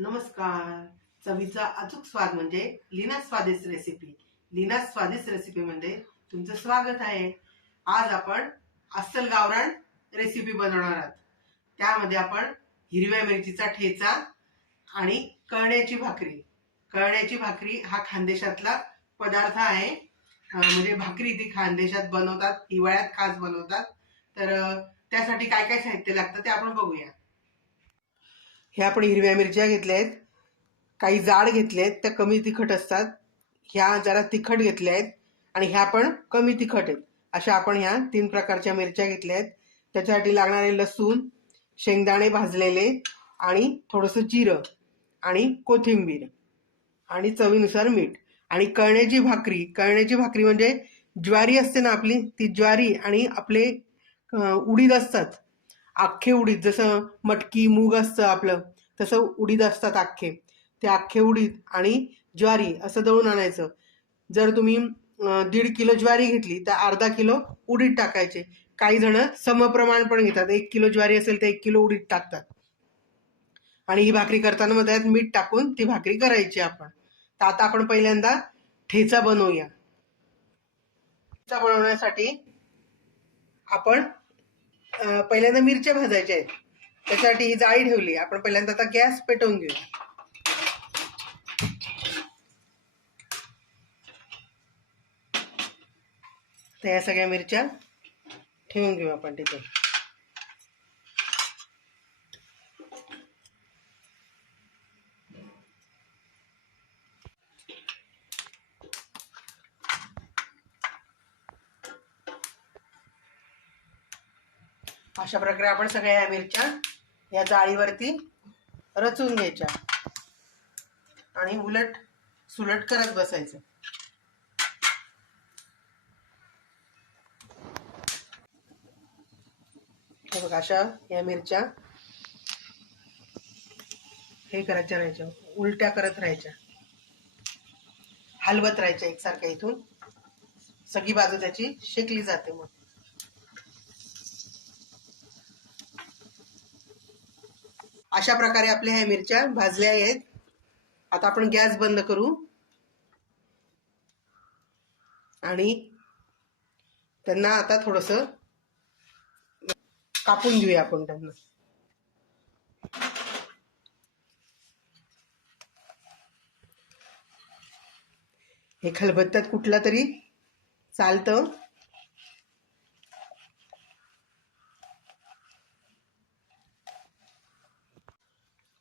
नमस्कार. चवीचा अचूक स्वाद म्हणजे लीना स्वादिष्ट रेसिपी. लीना स्वादिष्ट रेसिपी मध्ये तुमचं स्वागत आहे. आज आपण अस्सल गावरान रेसिपी बनवणार आहोत. त्यामध्ये आपण हिरव्या मिरचीचा ठेचा आणि कळण्याची भाकरी. कळण्याची भाकरी हा खानदेशातला पदार्थ आहे. म्हणजे भाकरी ती खानदेशात बनवतात, हिवाळ्यात खास बनवतात. तर त्यासाठी काय काय साहित्य लागतं ते आपण बघूया. हे आपण हिरव्या मिरच्या घेतल्या आहेत, काही जाड घेतले आहेत, त्या कमी तिखट असतात. ह्या जरा तिखट घेतल्या आहेत आणि ह्या पण कमी तिखट आहेत. अशा आपण ह्या 3 प्रकारच्या मिरच्या घेतल्या आहेत. त्याच्यासाठी लागणारे लसूण, शेंगदाणे भाजलेले आणि थोडंसं जिरं आणि कोथिंबीर आणि चवीनुसार मीठ आणि कळण्याची भाकरी. कळण्याची भाकरी म्हणजे ज्वारी असते ना आपली, ती ज्वारी आणि आपले उडीद असतात, अख्खे उडीद. जसं मटकी मूग असतं आपलं, तसं उडीद असतात अख्खे. ते अख्खे उडीद आणि ज्वारी असं दळून आणायचं. जर तुम्ही 1.5 किलो ज्वारी घेतली तर अर्धा किलो उडीद टाकायचे. काही जण समप्रमाण पण घेतात, 1 किलो ज्वारी असेल तर 1 किलो उडीद टाकतात. आणि ही भाकरी करताना मग त्यात मीठ टाकून ती भाकरी करायची आपण. तर आता आपण पहिल्यांदा ठेचा बनवूया. ठेचा बनवण्यासाठी आपण पहिल्यांदा मिरच्या भाजायच्या आहेत. त्याच्यासाठी ही जाळी ठेवली. आपण पहिल्यांदा आता गॅस पेटवून घेऊ. तर या सगळ्या मिरच्या ठेवून घेऊ आपण तिथे. अशा प्रकारे आपण सगळ्या या मिरच्या या जाळीवरती रचून घ्यायच्या आणि उलट सुलट करत बसायचं. हे बघा, अशा या मिरच्या हे करायच्या राहायच्या, उलट्या करत राहायच्या, हलवत राहायच्या एकसारख्या. इथून सगळी बाजू त्याची शेकली जाते. मग अशा प्रकारे आपल्या ह्या मिरच्या भाजल्या आहेत. आता आपण गॅस बंद करू आणि त्यांना आता थोडंसं कापून घेऊया आपण त्यांना. हे खलबत्त्यात कुठला तरी चालतं.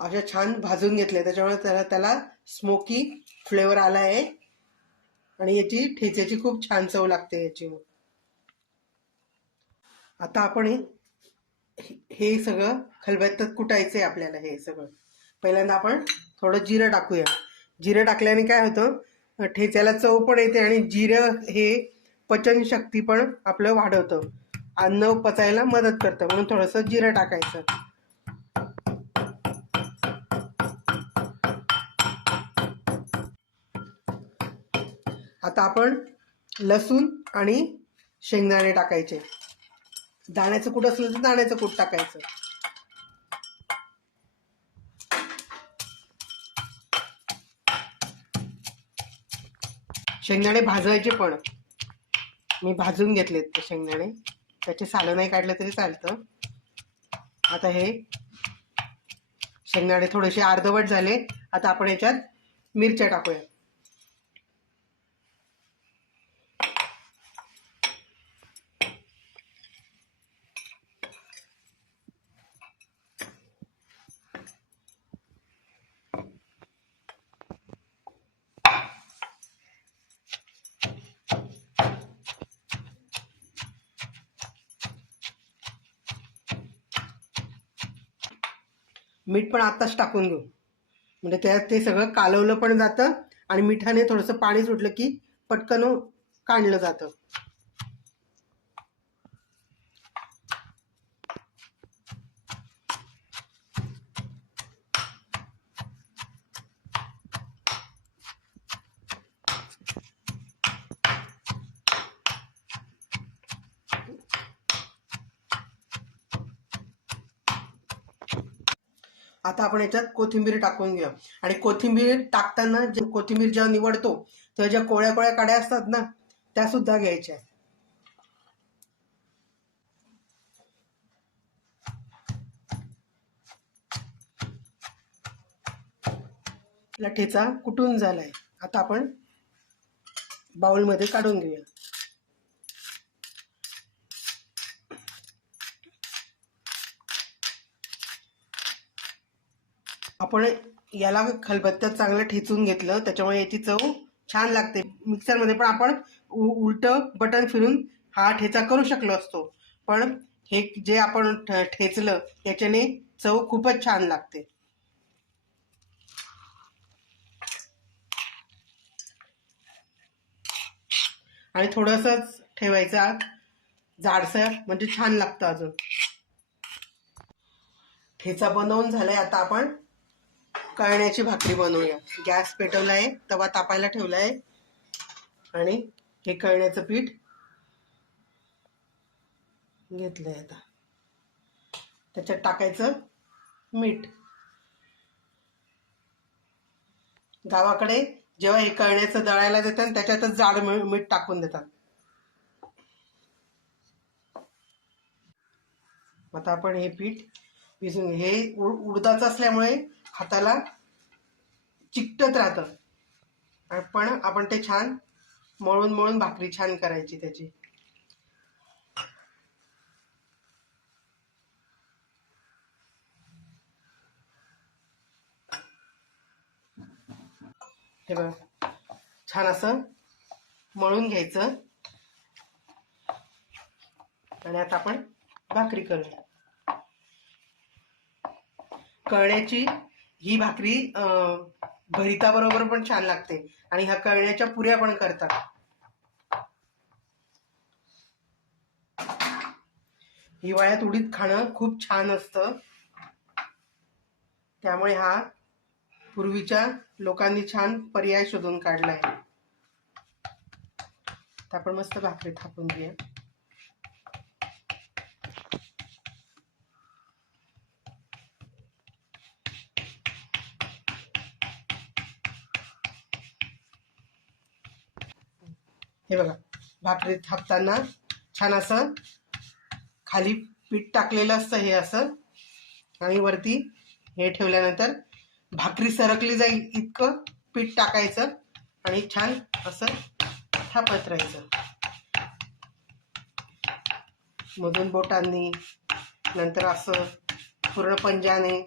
अशा छान भाजून घेतल्या, त्याच्यामुळे त्याला स्मोकी फ्लेवर आला आहे आणि याची ठेच्याची खूप छान चव लागते याची. आता आपण हे सगळं खलबत्त्यात कुटायचंय आपल्याला. हे सगळं पहिल्यांदा आपण थोडं जिरं टाकूया. जिरं टाकल्याने काय होतं, ठेच्याला चव पण येते आणि जिरं हे पचनशक्ती पण आपलं वाढवतं, अन्न पचायला मदत करतं, म्हणून थोडंसं जिरं टाकायचं. आता आपण लसूण आणि शेंगदाणे टाकायचे. दाण्याचं कूट असलं तर दाण्याचं कूट टाकायचं. शेंगदाणे भाजायचे पण. मी भाजून घेतलेत ते शेंगदाणे, त्याचे सालं नाही काढलं तरी चालतं. आता हे शेंगदाणे थोडेसे अर्धवट झाले. आता आपण याच्यात मिरच्या टाकूया. मीठ पण आत्ताच टाकून घेऊ, म्हणजे त्यात ते सगळं कालवलं पण जातं आणि मिठाने थोडंसं पाणी सुटलं की पटकन काढलं जातं. आता आपण याच्यात कोथिंबीर टाकून घेऊया. आणि कोथिंबीर टाकताना कोथिंबीर जेव्हा निवडतो तेव्हा ज्या कोळ्या कोळ्या काड्या असतात ना त्या सुद्धा घ्यायच्या. ठेचा कुटून झालाय. आता आपण बाउलमध्ये काढून घेऊया. आपण याला खलबत्त्यात चांगलं ठेचून घेतलं त्याच्यामुळे याची चव छान लागते. मिक्सरमध्ये पण आपण उलट बटन फिरून हा ठेचा करू शकलो असतो, पण हे जे आपण ठेचलं त्याच्याने चव खूपच छान लागते. आणि थोडंसंच ठेवायचं जाडसर, म्हणजे छान लागतं. अजून ठेचा बनवून झालाय. आता आपण कळण्याची भाकरी बनवूया. गॅस पेटवलाय, तवा तापायला ठेवलाय आणि हे कळण्याचं पीठ घेतलंय. आता त्याच्यात टाकायचं मीठ. गावाकडे जेव्हा हे कळण्याचं दळायला देतात त्याच्यातच जाड मीठ टाकून देतात. आता आपण हे पीठ भिजून, हे उडदाचं असल्यामुळे हाताला चिकटत राहतं, पण आपण ते छान मळून मळून भाकरी छान करायची त्याची. हे बघा, छान असं मळून घ्यायचं. आणि आता आपण भाकरी करूया. कळण्याची ही भाकरी भरिताबरोबर पण छान लागते आणि ह्या कळण्याच्या पुऱ्या पण करतात. हिवाळ्यात उडीद खाणं खूप छान असतं, त्यामुळे हा पूर्वीच्या लोकांनी छान पर्याय शोधून काढलाय. तर आपण मस्त भाकरी थापून घेऊया. हे बघा, भाकरी थापताना छान असं खाली पीठ टाकलेलं असतं हे असं, आणि वरती हे ठेवल्यानंतर भाकरी सरकली जाईल इतकं पीठ टाकायचं आणि छान असं थापत राहायचं. मधून बोटांनी, नंतर असं पूर्ण पंजाने.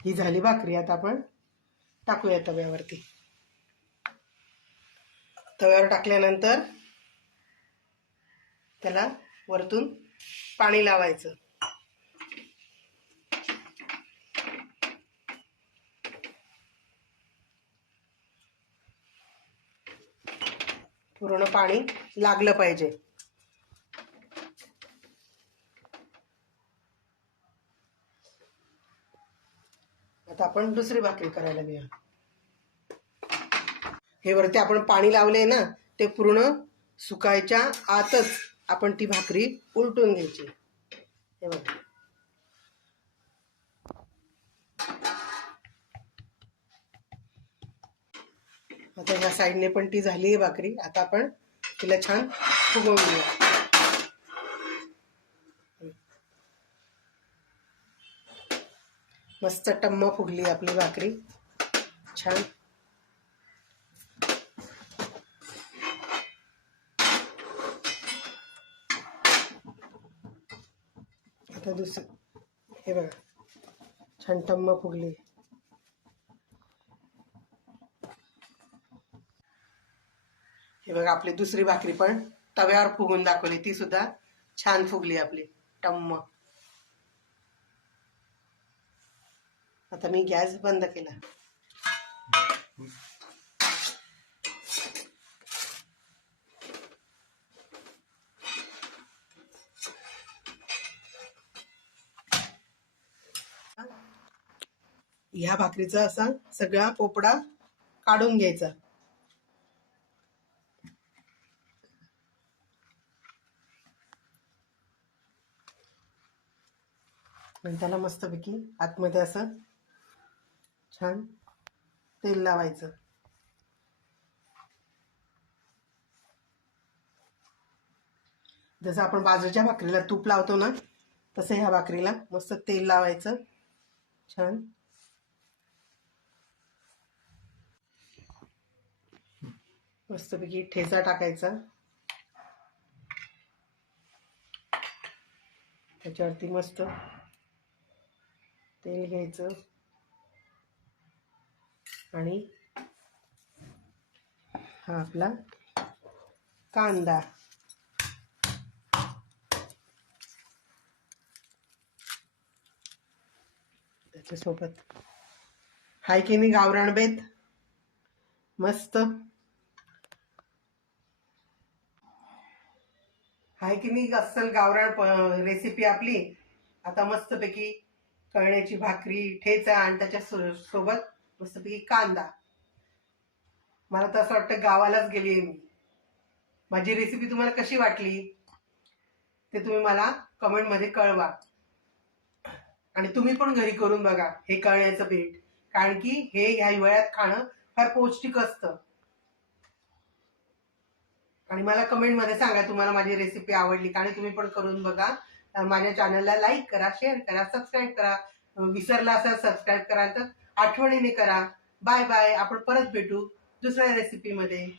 ही झाली भाकरी. आता आपण टाकूया तव्यावरती. तव्यावर टाकल्यानंतर त्याला वरतून पाणी लावायचं. पूर्ण पाणी लागलं पाहिजे. आता आपण दुसरी भाकरी करायला घेऊया. हे वरती आपण पाणी लावले ना, ते पूर्ण सुकायच्या आतच आपण ती भाकरी उलटून घ्यायची. हे बघा, आता ह्या साईडने पण ती झाली आहे भाकरी. आता आपण तिला छान फुगवून घेऊया. मस्त टम्म फुगली आपली भाकरी छान. आता दुसरं, हे बघा, छान टम्म फुगली. हे बघा, आपली दुसरी भाकरी पण तव्यावर फुगून दाखवली, ती सुद्धा छान फुगली आपली टम्म. आता मी गॅस बंद केला. ह्या भाकरीचा असा सगळा पोपडा काढून घ्यायचा. आणि त्याला मस्तपैकी आतमध्ये असं छान तेल लावायचं. जसं आपण बाजरीच्या भाकरीला तूप लावतो ना, तसं ह्या भाकरीला मस्त तेल लावायचं छान. मस्तपैकी ठेचा टाकायचा, त्याच्यावरती मस्त तेल घ्यायचं आणि हा आपला कांदा, त्याच्यासोबत हाय की नाही गावरान बेत मस्त, हाय की नाही अस्सल गावरान रेसिपी आपली. आता मस्तपैकी कळण्याची भाकरी, ठेचा आणि त्याच्या सोबत मस्तपैकी कांदा. मला तर असं वाटतं गावालाच गेली मी. माझी रेसिपी तुम्हाला कशी वाटली ते तुम्ही मला कमेंटमध्ये कळवा. आणि तुम्ही पण घरी करून बघा हे कळण्याचं पीठ, कारण की हे ह्या हिवाळ्यात खाणं फार पौष्टिक असतं. आणि मला कमेंटमध्ये सांगा तुम्हाला माझी रेसिपी आवडली का, आणि तुम्ही पण करून बघा. माझ्या चॅनलला लाईक करा, शेअर करा, सबस्क्राईब करा. विसरला असाल सबस्क्राईब करा तर आठवणीने करा. Bye bye. आपण परत भेटू दुसऱ्या रेसिपीमध्ये.